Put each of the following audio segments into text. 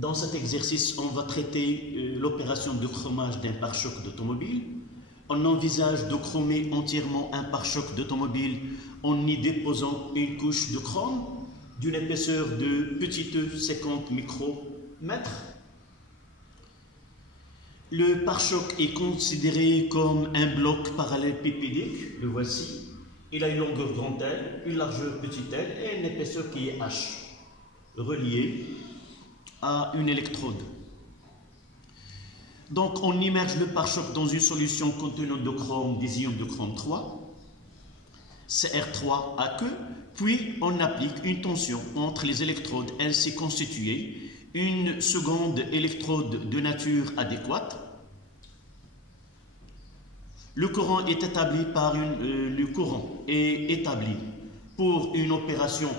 Dans cet exercice, on va traiter l'opération de chromage d'un pare-choc d'automobile. On envisage de chromer entièrement un pare-choc d'automobile en y déposant une couche de chrome d'une épaisseur de petit e 50 micromètres. Le pare-choc est considéré comme un bloc parallélépipédique, le voici. Il a une longueur grande L, une largeur petite l et une épaisseur qui est H, reliée à une électrode. Donc on immerge le pare-choc dans une solution contenant de chrome, des ions de chrome 3, Cr3 puis on applique une tension entre les électrodes ainsi constituées, une seconde électrode de nature adéquate. Le courant est établi pour une opération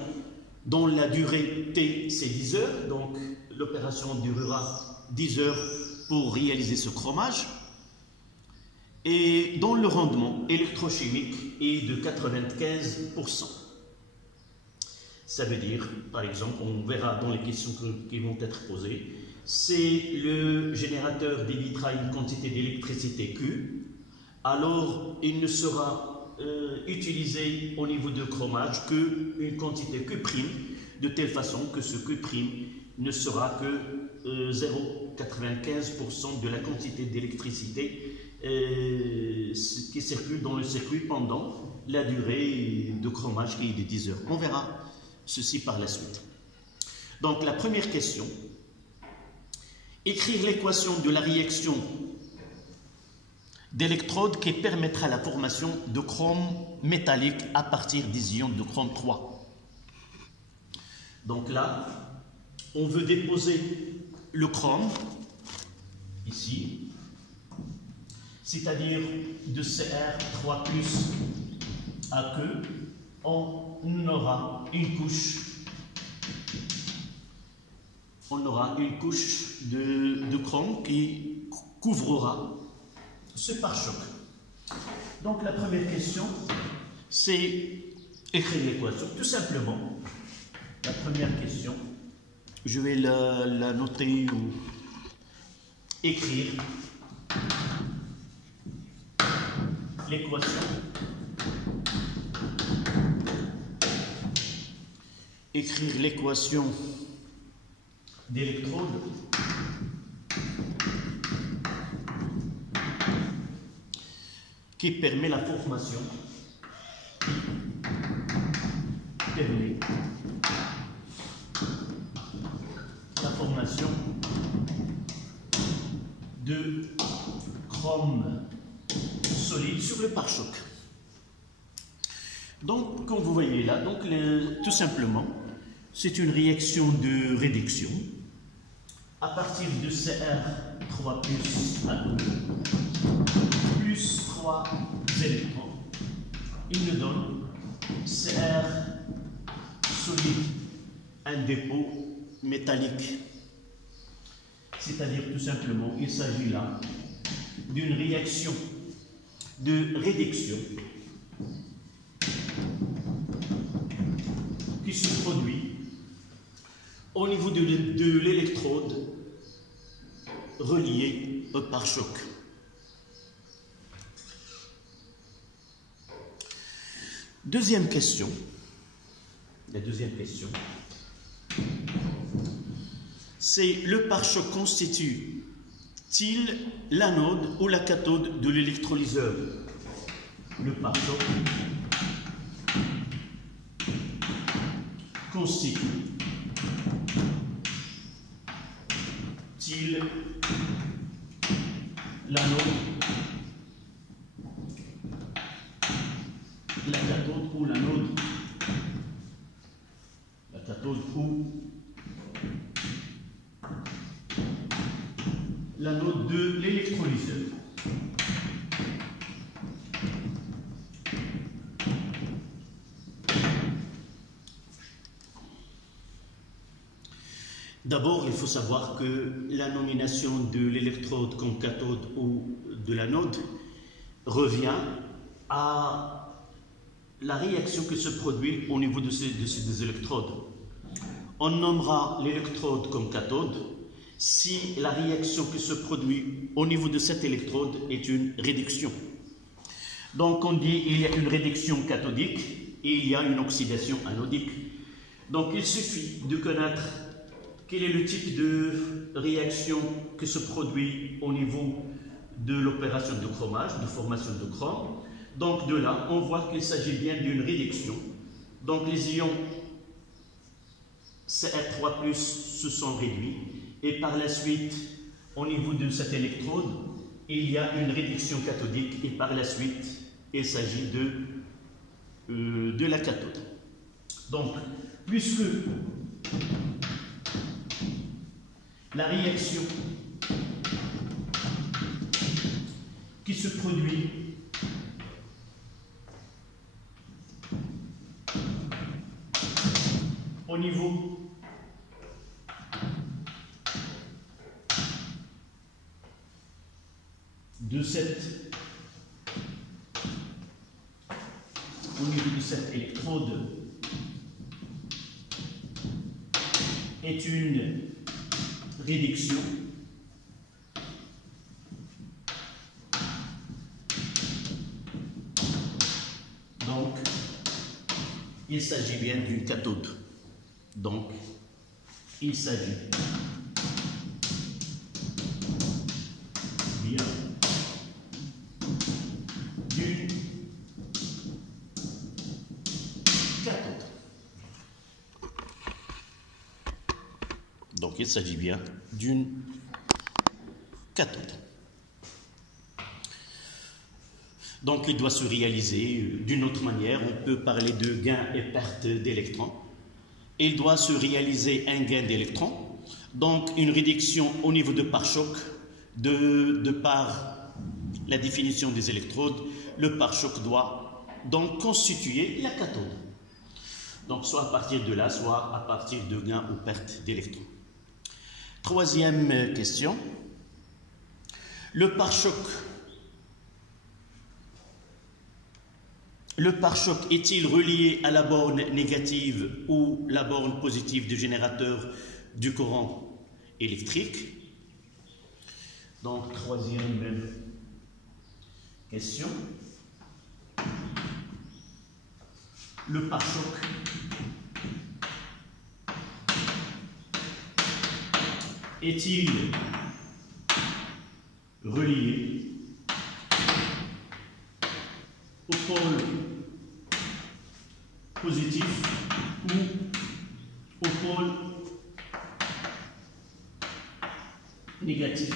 dont la durée T c'est 10 heures, donc l'opération durera 10 heures pour réaliser ce chromage, et dont le rendement électrochimique est de 95%. Ça veut dire, par exemple, on verra dans les questions qui vont être posées, c'est le générateur débitera une quantité d'électricité Q, alors il ne sera utilisé au niveau de chromage qu'une quantité Q', de telle façon que ce Q' ne sera que 0,95% de la quantité d'électricité qui circule dans le circuit pendant la durée de chromage qui est de 10 heures. On verra ceci par la suite. Donc la première question, écrire l'équation de la réaction d'électrodes qui permettra la formation de chrome métallique à partir des ions de chrome 3. Donc là, on veut déposer le chrome, ici, c'est-à-dire de Cr3 plus Aq, on aura une couche de chrome qui couvrira ce pare-choc. Donc la première question, c'est écrire l'équation. Tout simplement, la première question, je vais la noter ou écrire l'équation. Écrire l'équation d'électrode qui permet la formation de chrome solide sur le pare-choc. Donc, comme vous voyez là, donc tout simplement, c'est une réaction de réduction à partir de Cr3 plus Aq plus 3 électrons. Il nous donne Cr solide, un dépôt métallique. C'est-à-dire tout simplement, il s'agit là d'une réaction de réduction qui se produit au niveau de l'électrode reliée au pare-choc. Deuxième question. La deuxième question, c'est le pare-choc constitue-t-il l'anode ou la cathode de l'électrolyseur? Le pare-choc constitue-t-il l'anode, la cathode ou l'anode? La cathode ou l'anode de l'électrolyseur. D'abord, il faut savoir que la nomination de l'électrode comme cathode ou de l'anode revient à la réaction qui se produit au niveau de ces électrodes. On nommera l'électrode comme cathode si la réaction qui se produit au niveau de cette électrode est une réduction. Donc on dit il y a une réduction cathodique et il y a une oxydation anodique. Donc il suffit de connaître quel est le type de réaction qui se produit au niveau de l'opération de chromage, de formation de chrome. Donc de là, on voit qu'il s'agit bien d'une réduction. Donc les ions Cr3+ se sont réduits et par la suite, au niveau de cette électrode, il y a une réduction cathodique et par la suite, il s'agit de la cathode. Donc, puisque la réaction qui se produit au niveau de cette électrode est une réduction donc il s'agit bien d'une cathode. Donc il s'agit bien d'une cathode. Donc il s'agit bien d'une cathode. Donc il doit se réaliser d'une autre manière. On peut parler de gain et perte d'électrons. Il doit se réaliser un gain d'électrons, donc une réduction au niveau de pare-choc de par la définition des électrodes. Le pare-choc doit donc constituer la cathode. Donc soit à partir de là, soit à partir de gain ou perte d'électrons. Troisième question. Le pare-choc est-il relié à la borne négative ou la borne positive du générateur du courant électrique? Donc, troisième question. Le pare-choc est-il relié au pôle positif ou au pôle négatif?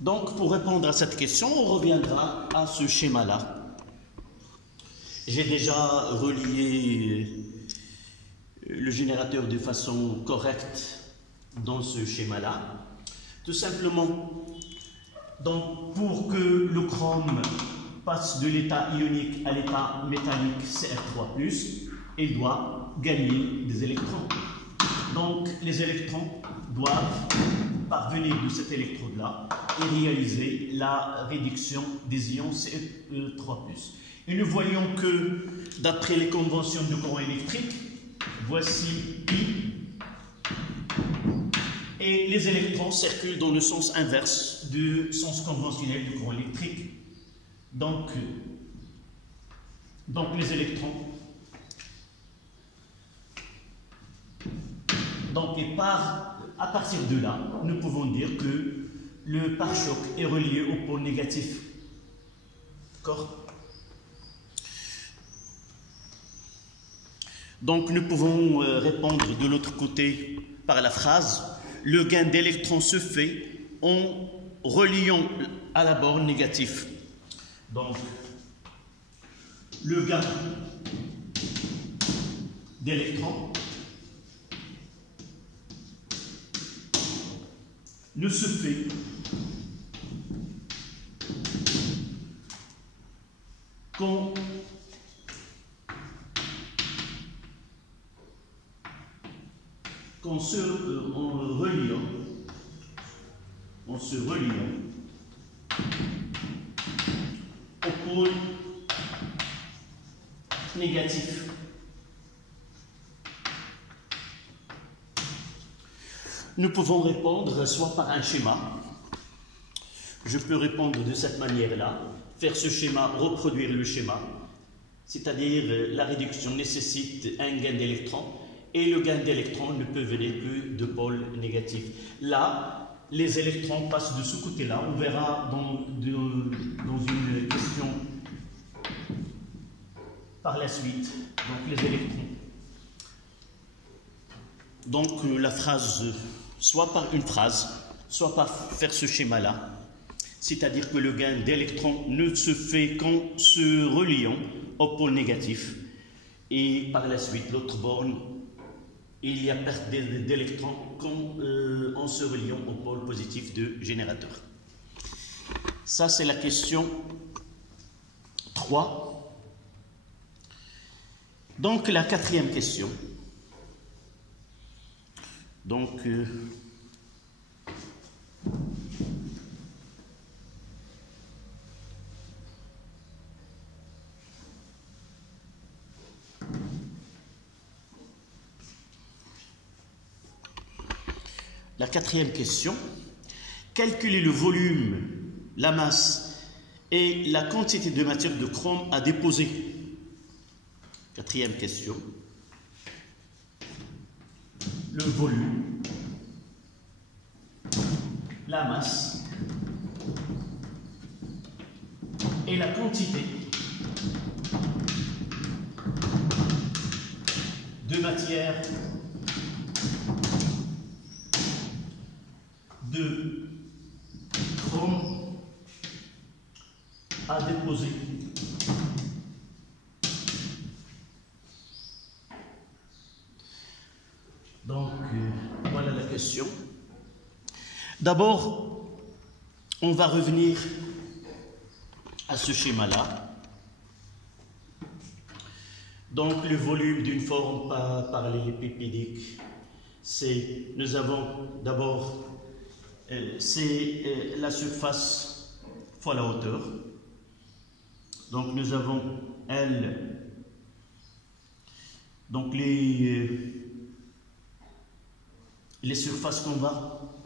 Donc, pour répondre à cette question, on reviendra à ce schéma-là. J'ai déjà relié le générateur de façon correcte dans ce schéma-là. Tout simplement, donc, pour que le chrome passe de l'état ionique à l'état métallique Cr3+, il doit gagner des électrons. Donc, les électrons doivent parvenir de cette électrode-là et réaliser la réduction des ions Cr3+. Et nous voyons que, d'après les conventions de courant électrique, voici I, et les électrons circulent dans le sens inverse du sens conventionnel du courant électrique. Donc les électrons, à partir de là, nous pouvons dire que le pare-choc est relié au pôle négatif. D'accord? Donc nous pouvons répondre de l'autre côté par la phrase: le gain d'électrons se fait en reliant à la borne négative. Donc le gain d'électrons ne se fait qu'en se reliant au pôle négatif. Nous pouvons répondre soit par un schéma. Je peux répondre de cette manière-là, faire ce schéma, reproduire le schéma, c'est-à-dire la réduction nécessite un gain d'électrons et le gain d'électrons ne peut venir que de pôles négatifs. Là, les électrons passent de ce côté-là. On verra dans une question par la suite. Donc les électrons. Donc la phrase, soit par une phrase, soit par faire ce schéma-là, c'est-à-dire que le gain d'électrons ne se fait qu'en se reliant au pôle négatif. Et par la suite, l'autre borne, il y a perte d'électrons en se reliant au pôle positif du générateur. Ça, c'est la question 3. Donc, la quatrième question. Donc, la quatrième question, calculer le volume, la masse et la quantité de matière de chrome à déposer. Quatrième question, le volume, la masse et la quantité de matière de chrome à déposer. Donc, voilà la question. D'abord, on va revenir à ce schéma-là. Donc, le volume d'une forme parallélépipédique, nous avons d'abord c'est la surface fois la hauteur. Donc nous avons L. Donc les surfaces qu'on va